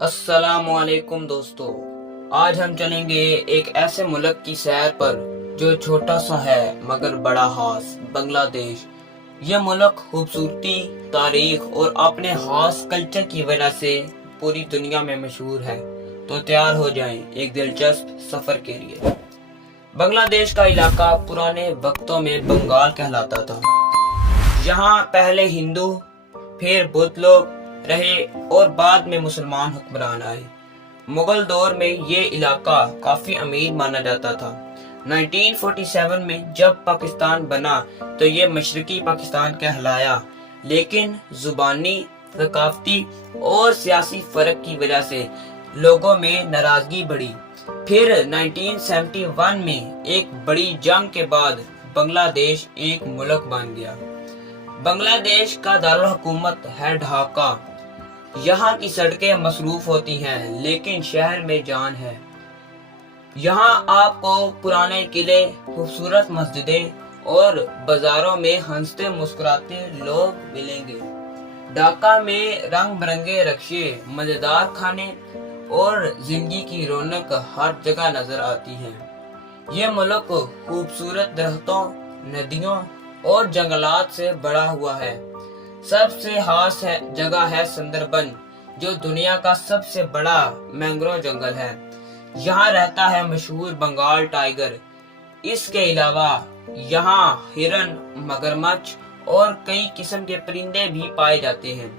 السلام علیکم دوستو، آج ہم چلیں گے ایک ایسے ملک کی سیر پر جو چھوٹا سا ہے مگر بڑا خاص، بنگلہ دیش۔ یہ ملک خوبصورتی، تاریخ اور اپنے خاص کلچر کی وجہ سے پوری دنیا میں مشہور ہے۔ تو تیار ہو جائیں ایک دلچسپ سفر کے لیے۔ بنگلہ دیش کا علاقہ پرانے وقتوں میں بنگال کہلاتا تھا۔ یہاں پہلے ہندو، پھر بدھ لوگ رہے اور بعد میں مسلمان حکمران آئے۔ مغل دور میں یہ علاقہ کافی امیر مانا جاتا تھا۔ 1947 میں جب پاکستان بنا تو یہ مشرقی پاکستان کہلایا، لیکن زبانی، ثقافتی اور سیاسی فرق کی وجہ سے لوگوں میں ناراضگی بڑھی۔ پھر 1971 میں ایک بڑی جنگ کے بعد بنگلہ دیش ایک ملک بن گیا۔ بنگلہ دیش کا دارالحکومت ہے ڈھاکہ۔ یہاں کی سڑکیں مصروف ہوتی ہیں لیکن شہر میں جان ہے۔ یہاں آپ کو پرانے قلعے، خوبصورت مسجدیں اور بازاروں میں ہنستے مسکراتے لوگ ملیں گے۔ ڈھاکہ میں رنگ برنگے رکشے، مزیدار کھانے اور زندگی کی رونق ہر جگہ نظر آتی ہے۔ یہ ملک خوبصورت درختوں، ندیوں اور جنگلات سے بڑا ہوا ہے۔ سب سے خاص جگہ ہے سندربن، جو دنیا کا سب سے بڑا مینگروو جنگل ہے۔ یہاں رہتا ہے مشہور بنگال ٹائیگر۔ اس کے علاوہ یہاں ہرن، مگرمچھ اور کئی قسم کے پرندے بھی پائے جاتے ہیں۔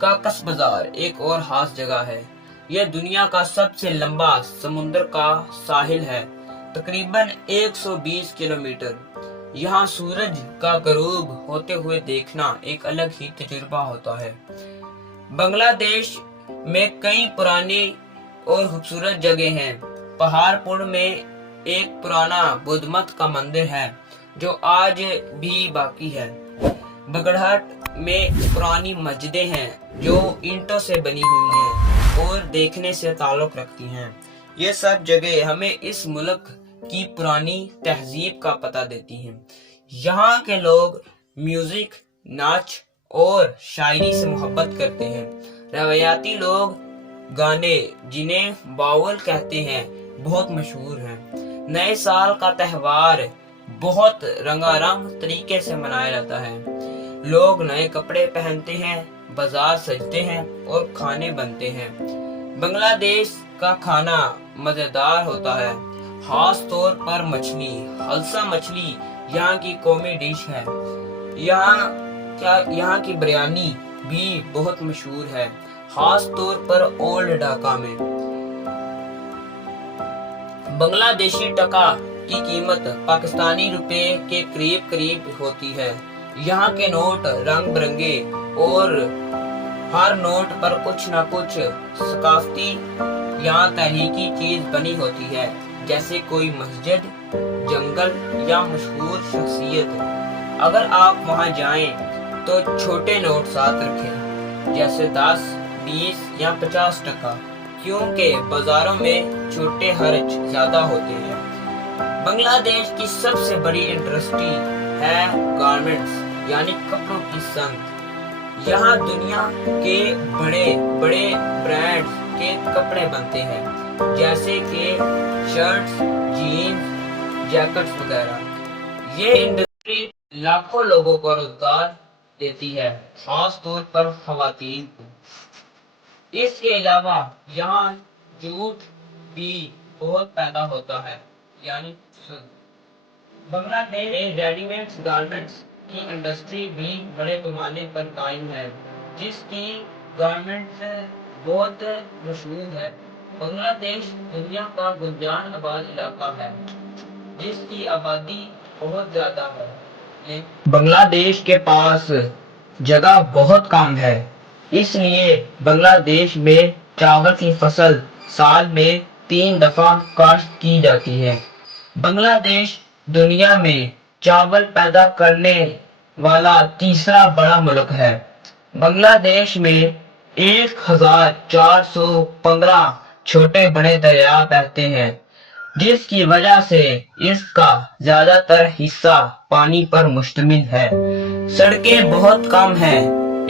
کاکس بازار ایک اور خاص جگہ ہے۔ یہ دنیا کا سب سے لمبا سمندر کا ساحل ہے، تقریباً 120 کلومیٹر۔ یہاں سورج کا غروب ہوتے ہوئے دیکھنا ایک الگ ہی تجربہ ہوتا ہے۔ بنگلہ دیش میں کئی پرانی اور خوبصورت جگہ ہیں۔ پہاڑ پور میں ایک پرانا بدھ مت کا مندر ہے جو آج بھی باقی ہے۔ بگڑہٹ میں پرانی مسجدیں ہیں جو اینٹوں سے بنی ہوئی ہیں اور دیکھنے سے تعلق رکھتی ہیں۔ یہ سب جگہ ہمیں اس ملک کی پرانی تہذیب کا پتہ دیتی ہیں۔ یہاں کے لوگ میوزک، ناچ اور شاعری سے محبت کرتے ہیں۔ روایتی لوگ گانے، جنہیں باول کہتے ہیں، بہت مشہور ہیں۔ نئے سال کا تہوار بہت رنگا رنگ طریقے سے منایا جاتا ہے۔ لوگ نئے کپڑے پہنتے ہیں، بازار سجتے ہیں اور کھانے بنتے ہیں۔ بنگلہ دیش کا کھانا مزیدار ہوتا ہے، خاص طور پر مچھلی۔ ہلسا مچھلی یہاں کی قومی ڈش ہے۔ یہاں کی بریانی بھی بہت مشہور ہے، خاص طور پر اولڈ ڈھاکہ میں۔ بنگلہ دیشی ٹکا کی قیمت پاکستانی روپے کے قریب ہوتی ہے۔ یہاں کے نوٹ رنگ برنگے اور ہر نوٹ پر کچھ نہ کچھ ثقافتی یا تاریخی چیز بنی ہوتی ہے، جیسے کوئی مسجد، جنگل یا مشہور شخصیت۔ اگر آپ وہاں جائیں تو چھوٹے نوٹ ساتھ رکھیں، جیسے 10، 20 یا 50 ٹکا، کیونکہ بازاروں میں چھوٹے خرچ زیادہ ہوتے ہیں۔ بنگلہ دیش کی سب سے بڑی انڈسٹری ہے گارمنٹس، یعنی کپڑوں کی صنعت۔ یہاں دنیا کے بڑے بڑے برانڈز کے کپڑے بنتے ہیں، جیسے کہ شرٹس، جینز، جیکٹس وغیرہ۔ یہ انڈسٹری لاکھوں لوگوں کو روزگار دیتی ہے، خاص طور پر خواتین کو۔ اس کے علاوہ یہاں جوٹ بھی بہت پیدا ہوتا ہے، یعنی بنگلہ دیش میں ریڈی میڈ گارمنٹس کی انڈسٹری بھی بڑے پیمانے پر قائم ہے، جس کی گارمنٹس بہت مشہور ہے۔ بنگلہ دیش دنیا کا گنجان آباد علاقہ ہے، جس کی آبادی بہت زیادہ ہے۔ بنگلہ دیش کے پاس جگہ بہت کم ہے، اس لیے بنگلہ دیش میں چاول کی فصل سال میں 3 دفعہ کاشت کی جاتی ہے۔ بنگلہ دیش دنیا میں چاول پیدا کرنے والا تیسرا بڑا ملک ہے۔ بنگلہ دیش میں 1415 چھوٹے بڑے دریا بہتے ہیں، جس کی وجہ سے اس کا زیادہ تر حصہ پانی پر مشتمل ہے۔ سڑکیں بہت کم ہیں